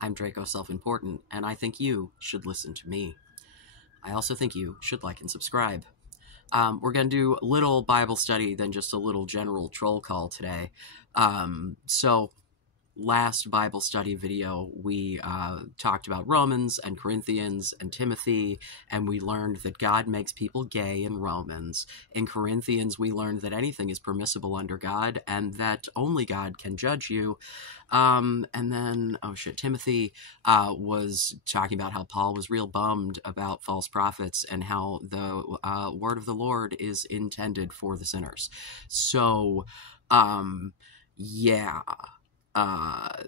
I'm Draco Self-Important, and I think you should listen to me. I also think you should like and subscribe. We're going to do a little Bible study than just a little general troll call today. So last Bible study video, we talked about Romans and Corinthians and Timothy, and we learned that God makes people gay in Romans. In Corinthians, we learned that anything is permissible under God and that only God can judge you. And then, Timothy was talking about how Paul was real bummed about false prophets and how the word of the Lord is intended for the sinners. So, yeah.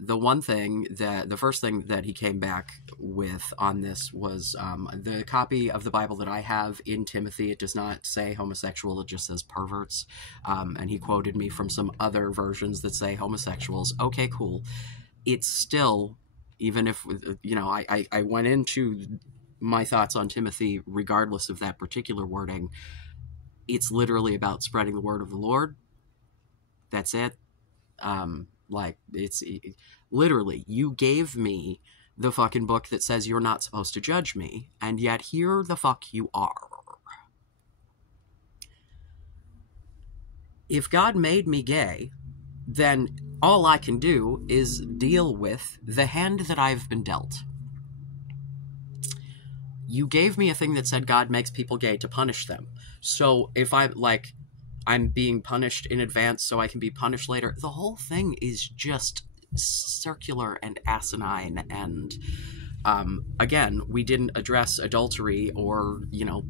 The first thing that he came back with on this was the copy of the Bible that I have in Timothy. It does not say homosexual, it just says perverts. And he quoted me from some other versions that say homosexuals. Okay, cool. It's still, even if, I went into my thoughts on Timothy regardless of that particular wording. It's literally about spreading the word of the Lord. That's it. It's literally, you gave me the fucking book that says you're not supposed to judge me, and yet here the fuck you are. If God made me gay, then all I can do is deal with the hand that I've been dealt. You gave me a thing that said God makes people gay to punish them. So if I'm being punished in advance so I can be punished later. The whole thing is just circular and asinine. And again, we didn't address adultery or,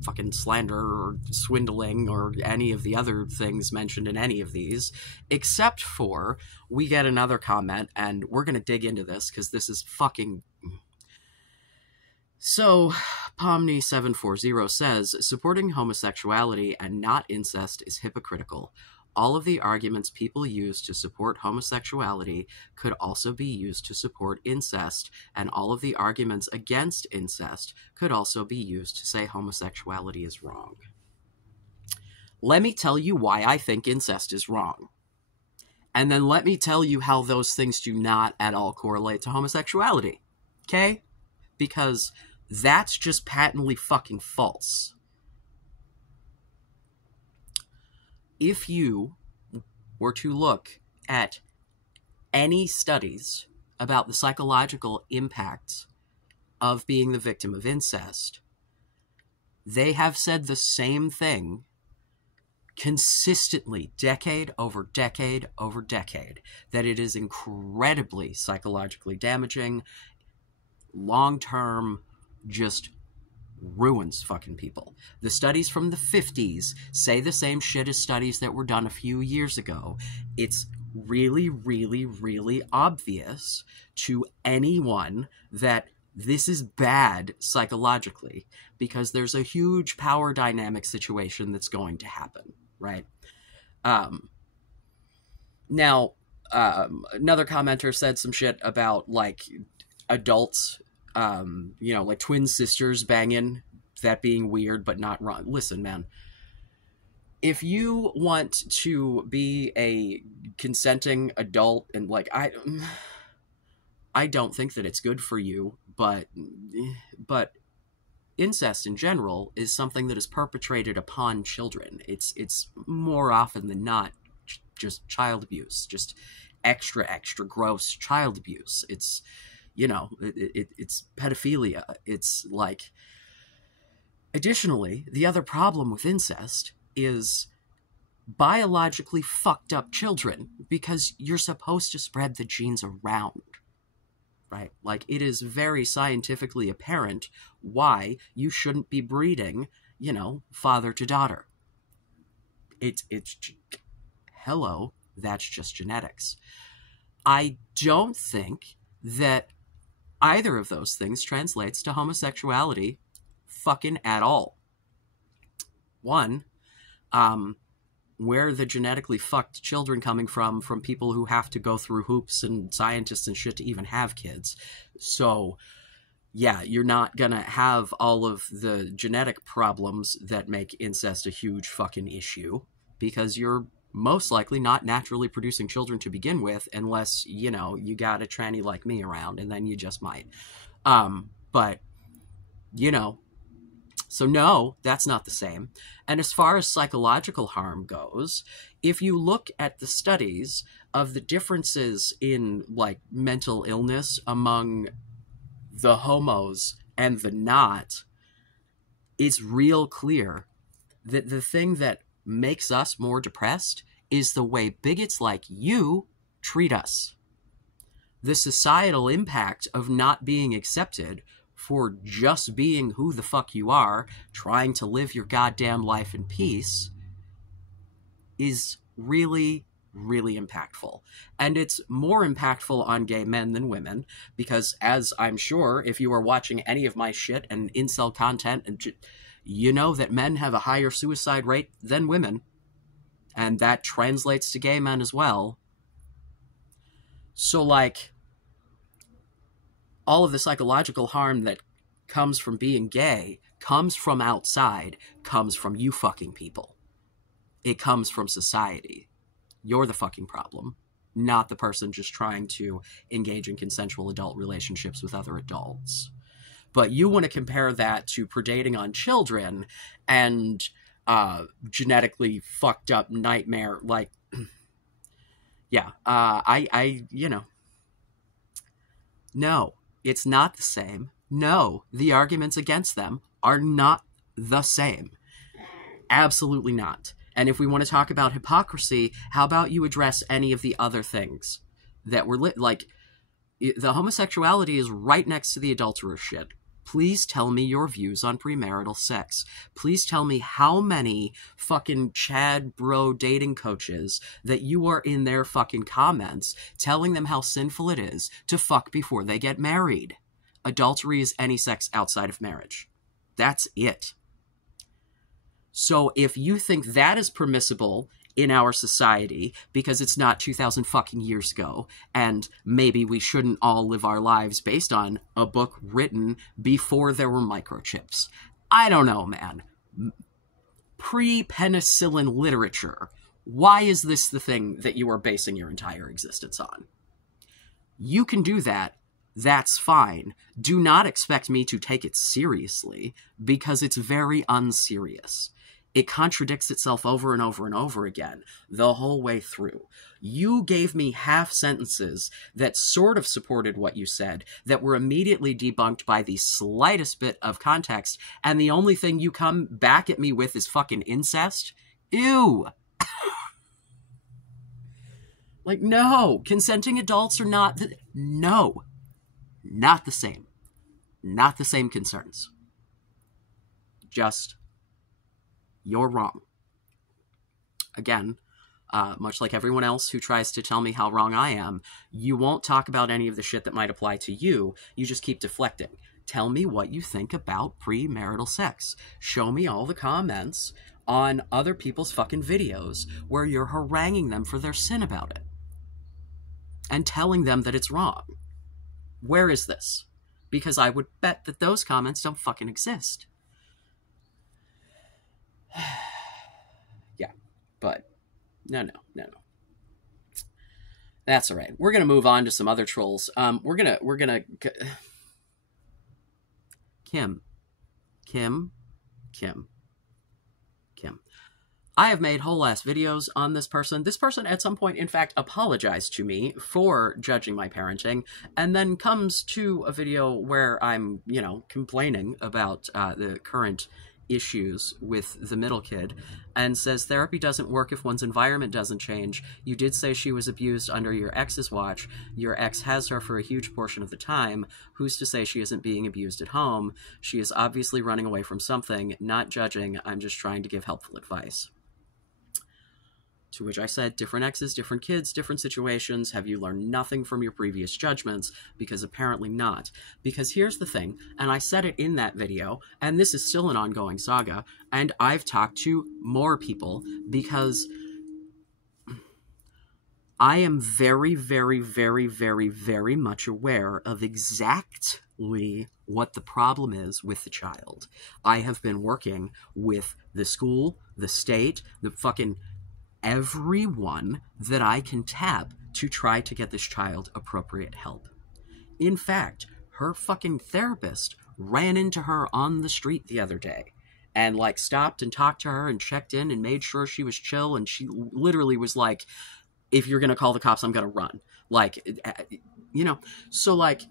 fucking slander or swindling or any of the other things mentioned in any of these, except for we get another comment, and we're going to dig into this because this is fucking... So, Pomni740 says, supporting homosexuality and not incest is hypocritical. All of the arguments people use to support homosexuality could also be used to support incest, and all of the arguments against incest could also be used to say homosexuality is wrong. Let me tell you why I think incest is wrong. And then let me tell you how those things do not at all correlate to homosexuality. Okay? Because that's just patently fucking false. If you were to look at any studies about the psychological impacts of being the victim of incest, they have said the same thing consistently, decade over decade over decade, that it is incredibly psychologically damaging, long-term, just ruins fucking people. The studies from the 50s say the same shit as studies that were done a few years ago. It's really, really, really obvious to anyone that this is bad psychologically because there's a huge power dynamic situation that's going to happen, right? Now, another commenter said some shit about, adults, twin sisters banging, that being weird but not wrong. Listen, man, if you want to be a consenting adult and I don't think that it's good for you, but incest in general is something that is perpetrated upon children. It's more often than not just child abuse, just extra gross child abuse. It's it's pedophilia. It's additionally, the other problem with incest is biologically fucked up children, because you're supposed to spread the genes around, right? It is very scientifically apparent why you shouldn't be breeding, father to daughter. It's hello, that's just genetics. I don't think that either of those things translates to homosexuality fucking at all. One, where the genetically fucked children coming from people who have to go through hoops and scientists and shit to even have kids. So, yeah, you're not gonna have all of the genetic problems that make incest a huge fucking issue, because you're most likely not naturally producing children to begin with, unless, you know, you got a tranny like me around, and then you just might. But, you know, so no, that's not the same. And as far as psychological harm goes, if you look at the studies of the differences in, like, mental illness among the homos and the not, it's real clear that the thing that makes us more depressed is the way bigots like you treat us. The societal impact of not being accepted for just being who the fuck you are, trying to live your goddamn life in peace, is really, really impactful. And it's more impactful on gay men than women, because, as I'm sure, if you are watching any of my shit and incel content, and you know that men have a higher suicide rate than women, and that translates to gay men as well. So, like, all of the psychological harm that comes from being gay comes from outside, comes from you fucking people. It comes from society. You're the fucking problem, not the person just trying to engage in consensual adult relationships with other adults. But you want to compare that to predating on children and genetically fucked up nightmare, like, yeah, you know, no, it's not the same. No, the arguments against them are not the same. Absolutely not. And if we want to talk about hypocrisy, how about you address any of the other things that were like, the homosexuality is right next to the adulterer shit. Please tell me your views on premarital sex. Please tell me how many fucking Chad bro dating coaches that you are in their fucking comments telling them how sinful it is to fuck before they get married. Adultery is any sex outside of marriage. That's it. So if you think that is permissible in our society because it's not 2,000 fucking years ago, and maybe we shouldn't all live our lives based on a book written before there were microchips. I don't know, man. Pre-penicillin literature. Why is this the thing that you are basing your entire existence on? You can do that. That's fine. Do not expect me to take it seriously, because it's very unserious. It contradicts itself over and over and over again, the whole way through. You gave me half sentences that sort of supported what you said, that were immediately debunked by the slightest bit of context, and the only thing you come back at me with is fucking incest? Ew! Like, no! Consenting adults are not no! Not the same. Not the same concerns. Just, you're wrong. Again, much like everyone else who tries to tell me how wrong I am, you won't talk about any of the shit that might apply to you. You just keep deflecting. Tell me what you think about premarital sex. Show me all the comments on other people's fucking videos where you're haranguing them for their sin about it. And telling them that it's wrong. Where is this? Because I would bet that those comments don't fucking exist. Yeah, but no. That's all right. We're gonna move on to some other trolls. We're gonna Kim. I have made whole ass videos on this person. This person at some point, in fact, apologized to me for judging my parenting, and then comes to a video where I'm, you know, complaining about the current issues with the middle kid, and says therapy doesn't work if one's environment doesn't change. You did say she was abused under your ex's watch. Your ex has her for a huge portion of the time. Who's to say she isn't being abused at home? She is obviously running away from something. Not judging. I'm just trying to give helpful advice. To which I said, different exes, different kids, different situations. Have you learned nothing from your previous judgments? Because apparently not. Because here's the thing, and I said it in that video, and this is still an ongoing saga, and I've talked to more people, because I am very, very, very, very, very much aware of exactly what the problem is with the child. I have been working with the school, the state, the fucking everyone that I can tap to try to get this child appropriate help. In fact, her fucking therapist ran into her on the street the other day and like stopped and talked to her and checked in and made sure she was chill, and she literally was like, if you're gonna call the cops, I'm gonna run. Like, you know, so like,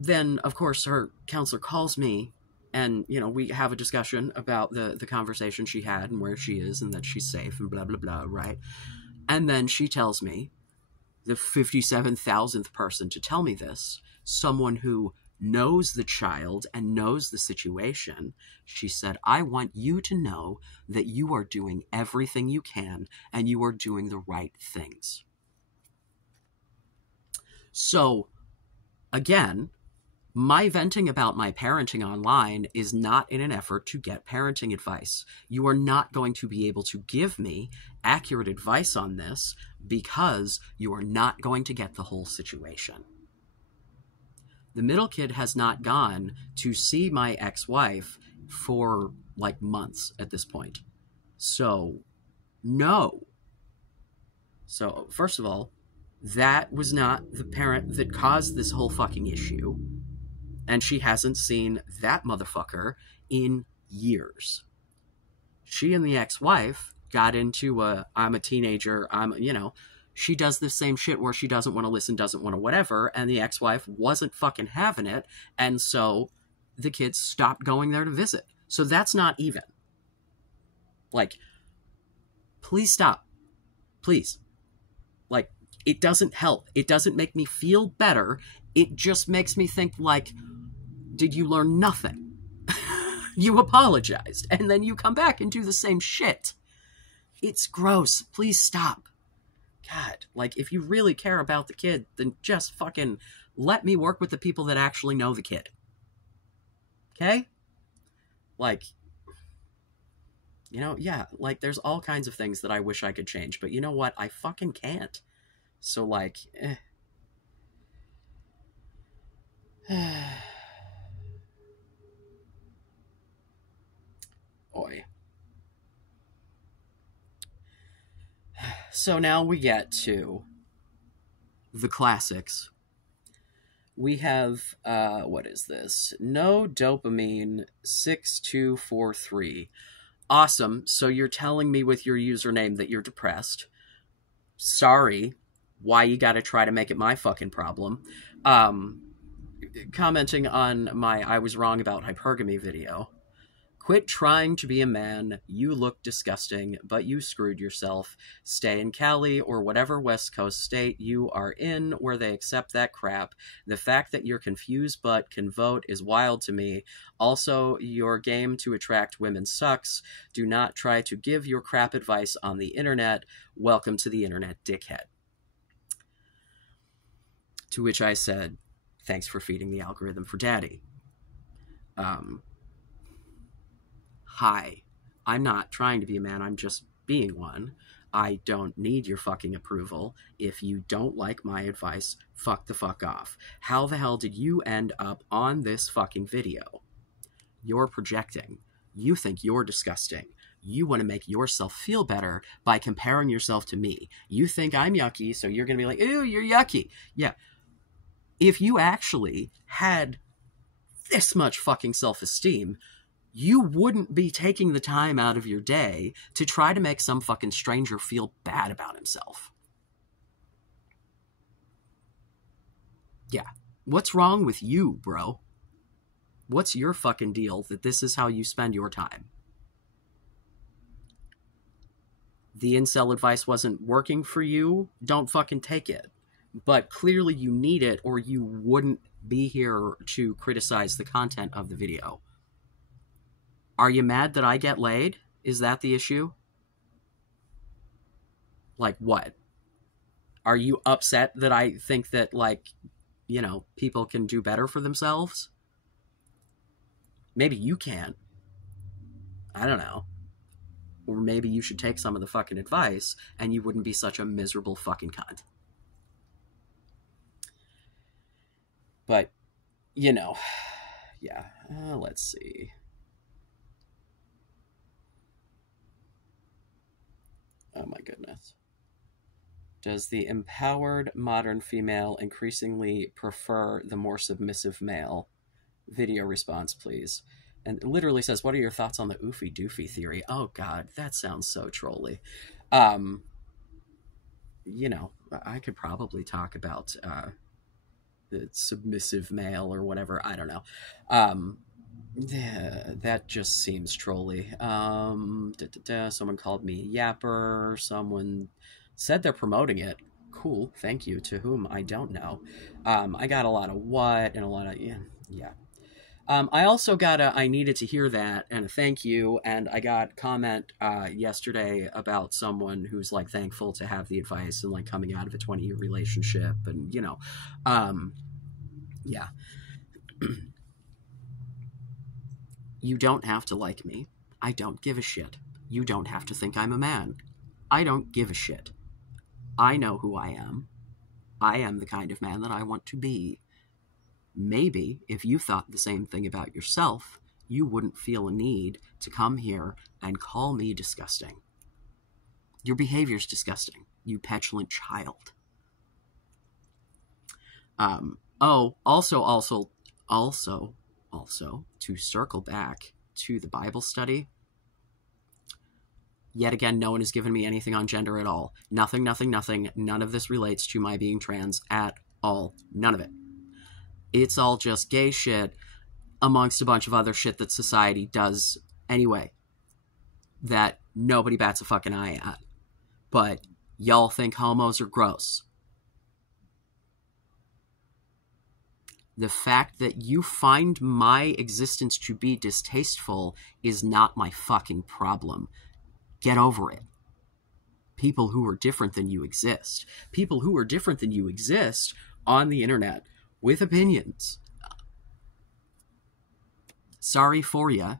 then of course her counselor calls me, and you know, we have a discussion about the conversation she had and where she is and that she's safe and blah blah blah, right? And then she tells me, the 57,000th person to tell me this, someone who knows the child and knows the situation, she said, I want you to know that you are doing everything you can and you are doing the right things. So, again, my venting about my parenting online is not in an effort to get parenting advice. You are not going to be able to give me accurate advice on this because you are not going to get the whole situation. The middle kid has not gone to see my ex-wife for like months at this point. So, no. So, first of all, that was not the parent that caused this whole fucking issue. And she hasn't seen that motherfucker in years. She and the ex-wife got into I'm a teenager, she does the same shit where she doesn't want to listen, doesn't want to whatever, and the ex-wife wasn't fucking having it, and so the kids stopped going there to visit. So that's not even. Like, please stop. Please. Like, it doesn't help. It doesn't make me feel better. It just makes me think, like, did you learn nothing? You apologized, and then you come back and do the same shit. It's gross. Please stop. God, like, if you really care about the kid, then just fucking let me work with the people that actually know the kid. Okay? Like, you know, yeah, like, there's all kinds of things that I wish I could change, but you know what? I fucking can't. So, like, Oi. So now we get to the classics. We have, what is this? No Dopamine 6243. Awesome. So you're telling me with your username that you're depressed. Sorry. Why you gotta try to make it my fucking problem. Commenting on my I was wrong about hypergamy video. Quit trying to be a man. You look disgusting, but you screwed yourself. Stay in Cali or whatever West Coast state you are in where they accept that crap. The fact that you're confused but can vote is wild to me. Also, your game to attract women sucks. Do not try to give your crap advice on the internet. Welcome to the internet, dickhead. To which I said, thanks for feeding the algorithm for daddy. Hi, I'm not trying to be a man, I'm just being one. I don't need your fucking approval. If you don't like my advice, fuck the fuck off. How the hell did you end up on this fucking video? You're projecting. You think you're disgusting. You want to make yourself feel better by comparing yourself to me. You think I'm yucky, so you're going to be like, ew, you're yucky. Yeah. If you actually had this much fucking self-esteem, you wouldn't be taking the time out of your day to try to make some fucking stranger feel bad about himself. Yeah. What's wrong with you, bro? What's your fucking deal that this is how you spend your time? The incel advice wasn't working for you? Don't fucking take it. But clearly you need it or you wouldn't be here to criticize the content of the video. Are you mad that I get laid? Is that the issue? Like, what? Are you upset that I think that, like, you know, people can do better for themselves? Maybe you can't. I don't know. Or maybe you should take some of the fucking advice and you wouldn't be such a miserable fucking cunt. But, you know, yeah. Let's see. Oh my goodness. Does the empowered modern female increasingly prefer the more submissive male? Video response, please. And it literally says, what are your thoughts on the oofy doofy theory? Oh god, that sounds so trolly. You know, I could probably talk about the submissive male or whatever. I don't know. Yeah, that just seems trolly. Someone called me a yapper. Someone said they're promoting it. Cool, thank you. To whom I don't know. I got a lot of what and a lot of yeah. I also got I needed to hear that and a thank you, and I got comment yesterday about someone who's like thankful to have the advice and like coming out of a 20-year relationship, and you know, yeah. You don't have to like me. I don't give a shit. You don't have to think I'm a man. I don't give a shit. I know who I am. I am the kind of man that I want to be. Maybe if you thought the same thing about yourself, you wouldn't feel a need to come here and call me disgusting. Your behavior's disgusting, you petulant child. Also, to circle back to the Bible study, yet again, no one has given me anything on gender at all. Nothing. None of this relates to my being trans at all. None of it. It's all just gay shit amongst a bunch of other shit that society does anyway that nobody bats a fucking eye at. But y'all think homos are gross. The fact that you find my existence to be distasteful is not my fucking problem. Get over it. People who are different than you exist. People who are different than you exist on the internet with opinions. Sorry for ya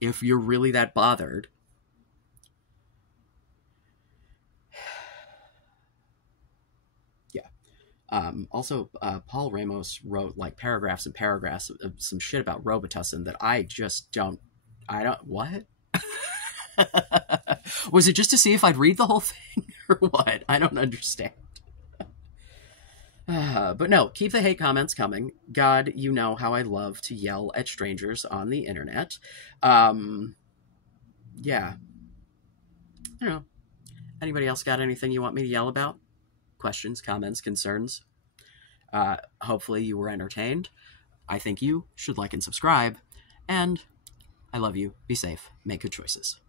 if you're really that bothered. Also, Paul Ramos wrote like paragraphs and paragraphs of some shit about Robitussin that I just don't. What? Was it just to see if I'd read the whole thing or what? I don't understand. But no, keep the hate comments coming. God, you know how I love to yell at strangers on the internet. Yeah. I don't know. Anybody else got anything you want me to yell about? Questions, comments, concerns? Hopefully you were entertained. I think you should like and subscribe. And I love you. Be safe. Make good choices.